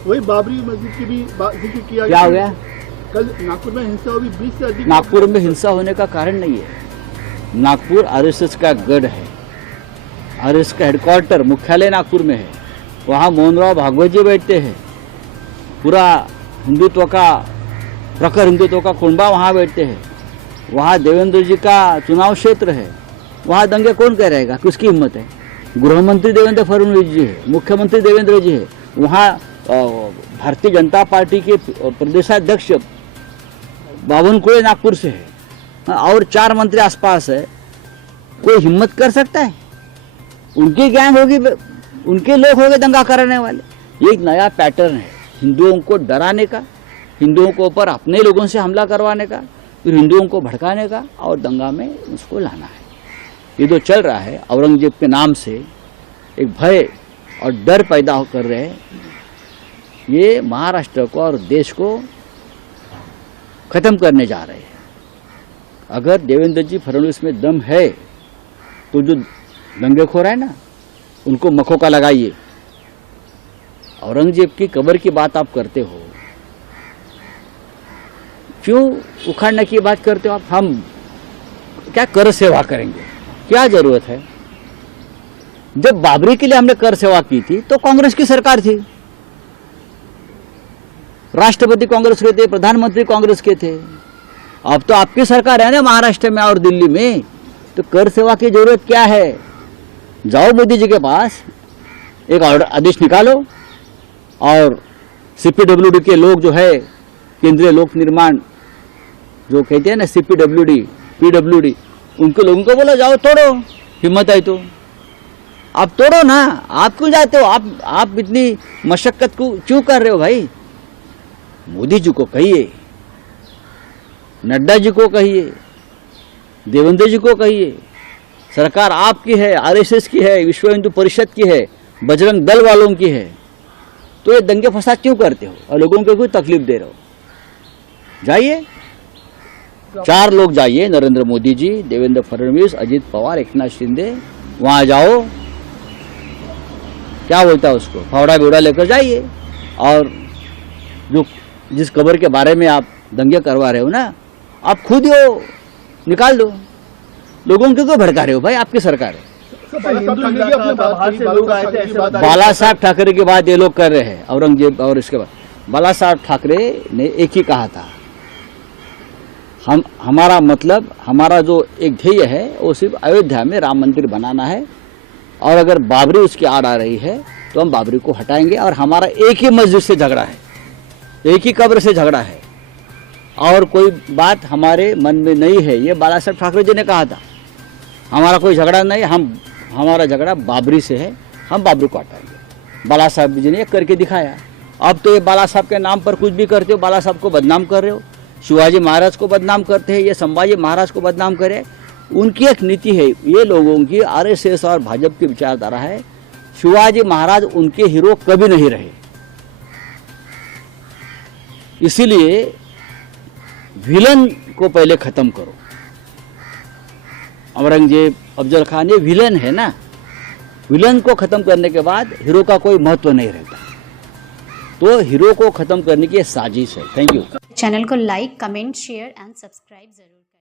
वही बाबरी मस्जिद की भी जिक्र किया। क्या हो गया? कल नागपुर में हिंसा हुई, 20 से अधिक। नागपुर में हिंसा होने का कारण नहीं है। नागपुर आरएसएस का गढ़ है। आरएसएस का हेडक्वार्टर मुख्यालय नागपुर में है। वहाँ मोहनराव भागवत जी बैठते हैं। पूरा हिंदुत्व का प्रखर हिंदुत्व का कुंबा वहाँ बैठते हैं। वहाँ देवेंद्र जी का चुनाव क्षेत्र है। वहाँ दंगे कौन कह रहेगा? किसकी हिम्मत है? गृह मंत्री देवेंद्र फडणवीस जी है, मुख्यमंत्री देवेंद्र जी है। वहाँ भारतीय जनता पार्टी के प्रदेशाध्यक्ष बावनकुळे नागपुर से है और 4 मंत्री आसपास है। कोई हिम्मत कर सकता है? उनकी गैंग होगी, उनके लोग होंगे दंगा कराने वाले। ये एक नया पैटर्न है हिंदुओं को डराने का, हिंदुओं के ऊपर अपने लोगों से हमला करवाने का, फिर हिंदुओं को भड़काने का और दंगा में उसको लाना है। ये जो चल रहा है औरंगजेब के नाम से एक भय और डर पैदा कर रहे हैं, ये महाराष्ट्र को और देश को खत्म करने जा रहे हैं। अगर देवेंद्र जी फडणवीस में दम है तो जो दंगेखोर है ना, उनको मखौका लगाइए। औरंगजेब की कब्र की बात आप करते हो, क्यों उखाड़ने की बात करते हो आप? हम क्या कर सेवा करेंगे? क्या जरूरत है? जब बाबरी के लिए हमने कर सेवा की थी तो कांग्रेस की सरकार थी, राष्ट्रपति कांग्रेस के थे, प्रधानमंत्री कांग्रेस के थे। अब तो आपकी सरकार है ना महाराष्ट्र में और दिल्ली में, तो कर सेवा की जरूरत क्या है? जाओ मोदी जी के पास, एक आदेश निकालो और सीपीडब्ल्यूडी के लोग जो है, केंद्रीय लोक निर्माण जो कहते हैं ना, सीपीडब्ल्यूडी पीडब्ल्यूडी, उनके लोगों को बोला जाओ तोड़ो, हिम्मत है तो आप तोड़ो ना। आप क्यों जाते हो? आप इतनी मशक्कत को क्यों कर रहे हो भाई? मोदी जी को कहिए, नड्डा जी को कहिए, देवेंद्र जी को कहिए, सरकार आपकी है, आरएसएस की है, विश्व हिंदू परिषद की है, बजरंग दल वालों की है, तो ये दंगे फसाद क्यों करते हो और लोगों को कोई तकलीफ दे रहे हो? जाइए, 4 लोग जाइए, नरेंद्र मोदी जी, देवेंद्र फडणवीस, अजित पवार, एकनाथ शिंदे, वहां जाओ, क्या बोलता है उसको, फावड़ा बिवड़ा लेकर जाइए और जो जिस खबर के बारे में आप दंगे करवा रहे हो ना, आप खुद ही हो, निकाल दो। लोगों को क्यों भड़का रहे हो भाई? आपकी सरकार है। बाला साहब ठाकरे की बात ये लोग कर रहे हैं, औरंगजेब और इसके बाद बाला साहब ठाकरे ने एक ही कहा था, हमारा मतलब, हमारा जो एक ध्येय है वो सिर्फ अयोध्या में राम मंदिर बनाना है और अगर बाबरी उसकी आड़ आ रही है तो हम बाबरी को हटाएंगे। और हमारा एक ही मस्जिद से झगड़ा है, एक ही कब्र से झगड़ा है और कोई बात हमारे मन में नहीं है। ये बाला साहब ठाकरे जी ने कहा था, हमारा कोई झगड़ा नहीं, हमारा झगड़ा बाबरी से है, हम बाबरी को हटाएंगे। बाला साहब जी ने करके दिखाया। अब तो ये बाला साहब के नाम पर कुछ भी करते हो, बाला साहब को बदनाम कर रहे हो, शिवाजी महाराज को बदनाम करते हैं, ये संभाजी महाराज को बदनाम करे। उनकी एक नीति है, ये लोगों की आरएसएस और भाजपा की विचारधारा है, शिवाजी महाराज उनके हीरो कभी नहीं रहे। इसीलिए विलन को पहले खत्म करो। औरंगजेब, अफजल खान, ये विलन है ना, विलन को खत्म करने के बाद हीरो का कोई महत्व नहीं रहता। तो हीरो को खत्म करने की साजिश है। Thank you. चैनल को like, comment, share and subscribe जरूर करें।